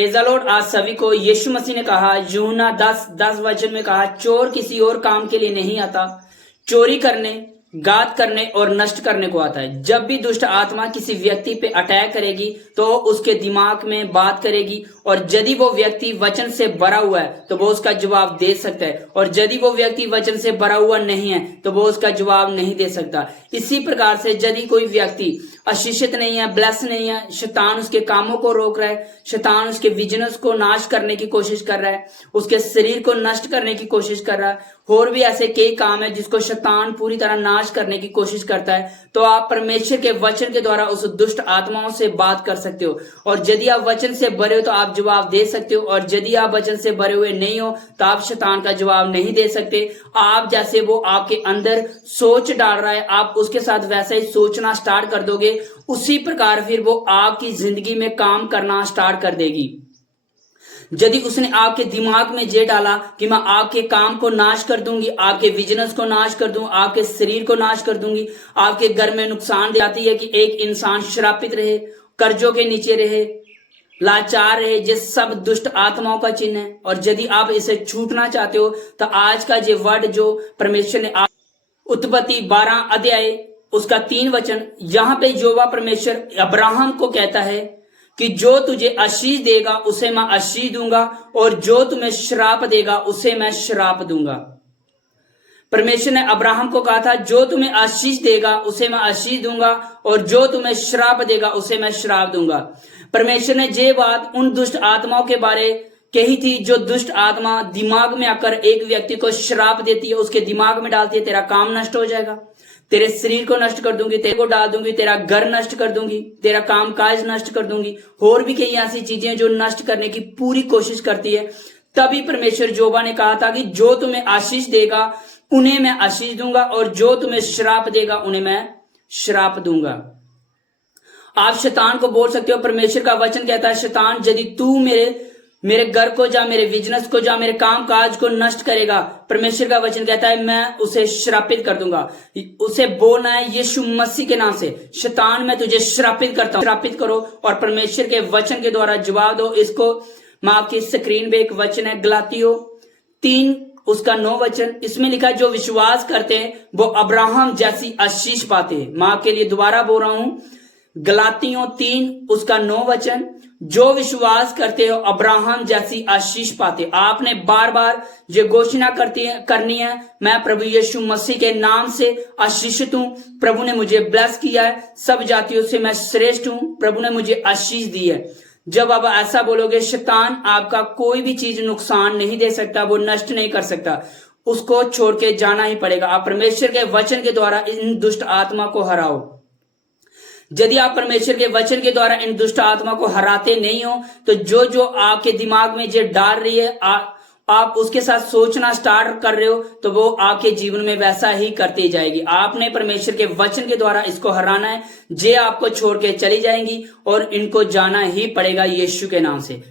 Praise the Lord. आज सभी को यीशु मसीह ने कहा, यूहन्ना 10 वचन में कहा, चोर किसी और काम के लिए नहीं आता, चोरी करने, घात करने और नष्ट करने को आता है। जब भी दुष्ट आत्मा किसी व्यक्ति पे अटैक करेगी तो उसके दिमाग में बात करेगी, और यदि वो व्यक्ति वचन से भरा हुआ है तो वो उसका जवाब दे सकता है, और यदि वो व्यक्ति वचन से भरा हुआ नहीं है तो वो उसका जवाब नहीं दे सकता। इसी प्रकार से यदि कोई व्यक्ति आशीषित नहीं है, ब्लेस नहीं है, शैतान उसके कामों को रोक रहा है, शैतान उसके बिजनेस को नाश करने की कोशिश कर रहा है, उसके शरीर को नष्ट करने की कोशिश कर रहा है, और भी ऐसे कई काम है जिसको शैतान पूरी तरह नाश करने की कोशिश करता है, तो आप परमेश्वर के वचन के द्वारा उस दुष्ट आत्माओं से बात कर सकते हो। और यदि आप वचन से भरे हो तो आप जवाब दे सकते हो, और यदि आप वचन से भरे हुए नहीं हो तो आप शैतान का जवाब नहीं दे सकते। आप जैसे वो आपके अंदर सोच डाल रहा है, आप उसके साथ वैसा ही सोचना स्टार्ट कर दोगे, उसी प्रकार फिर वो आपकी जिंदगी में काम करना स्टार्ट कर देगी। यदि उसने आपके दिमाग में ये डाला कि मैं आपके काम को नाश कर दूंगी, आपके बिजनेस को नाश कर दूंगी, आपके शरीर को नाश कर दूंगी, आपके घर में नुकसान जाती है कि एक इंसान श्रापित रहे, कर्जों के नीचे रहे, लाचार रहे, ये सब दुष्ट आत्माओं का चिन्ह है। और यदि आप इसे छूटना चाहते हो तो आज का ये वर्ड जो परमेश्वर ने उत्पत्ति 12 अध्याय उसका 3 वचन, यहाँ पे यहोवा परमेश्वर अब्राहम को कहता है कि जो तुझे आशीष देगा उसे मैं आशीष दूंगा, और जो तुम्हें श्राप देगा उसे मैं श्राप दूंगा। परमेश्वर ने अब्राहम को कहा था, जो तुम्हें आशीष देगा उसे मैं आशीष दूंगा, और जो तुम्हें श्राप देगा उसे मैं श्राप दूंगा। परमेश्वर ने ये बात उन दुष्ट आत्माओं के बारे कही थी, जो दुष्ट आत्मा दिमाग में आकर एक व्यक्ति को श्राप देती है, उसके दिमाग में डालती है, तेरा काम नष्ट हो जाएगा, तेरे शरीर को नष्ट कर दूंगी, तेरे को डाल दूंगी, तेरा घर नष्ट कर दूंगी, तेरा काम काज नष्ट कर दूंगी, और भी कई ऐसी चीजें जो नष्ट करने की पूरी कोशिश करती है। तभी परमेश्वर यहोवा ने कहा था कि जो तुम्हें आशीष देगा उन्हें मैं आशीष दूंगा, और जो तुम्हें श्राप देगा उन्हें मैं श्राप दूंगा। आप शैतान को बोल सकते हो, परमेश्वर का वचन कहता है, शैतान यदि तू मेरे घर को जा, मेरे बिजनेस को जा, मेरे काम काज को नष्ट करेगा, परमेश्वर का वचन कहता है मैं उसे श्रापित कर दूंगा। उसे बोलना है यीशु मसीह के नाम से, शैतान मैं तुझे श्रापित करता हूं, श्रापित करो और परमेश्वर के वचन के द्वारा जवाब दो। इसको मैं आपकी स्क्रीन पे एक वचन है, गलातियों 3 उसका 9 वचन, इसमें लिखा है, जो विश्वास करते हैं वो अब्राहम जैसी आशीष पाते हैं। मैं आपके लिए दोबारा बोल रहा हूं, गलातियों 3 उसका 9 वचन, जो विश्वास करते हो अब्राहम जैसी आशीष पाते। आपने बार बार ये घोषणा करनी है, मैं प्रभु यीशु मसीह के नाम से आशीषित हूं, प्रभु ने मुझे ब्लेस किया है, सब जातियों से मैं श्रेष्ठ हूं, प्रभु ने मुझे आशीष दी है। जब आप ऐसा बोलोगे, शैतान आपका कोई भी चीज नुकसान नहीं दे सकता, वो नष्ट नहीं कर सकता, उसको छोड़ के जाना ही पड़ेगा। आप परमेश्वर के वचन के द्वारा इन दुष्ट आत्मा को हराओ। यदि आप परमेश्वर के वचन के द्वारा इन दुष्ट आत्मा को हराते नहीं हो तो जो जो आपके दिमाग में जो डाल रही है, आप उसके साथ सोचना स्टार्ट कर रहे हो तो वो आपके जीवन में वैसा ही करती जाएगी। आपने परमेश्वर के वचन के द्वारा इसको हराना है, जे आपको छोड़ के चली जाएंगी और इनको जाना ही पड़ेगा यीशु के नाम से।